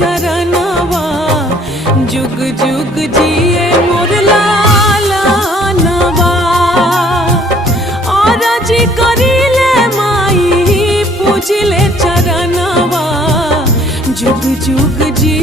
चरणवा जुग जुग जिए मोर लालनवा। और जी करिले माई पूजिले चरणवा जुग जुग जी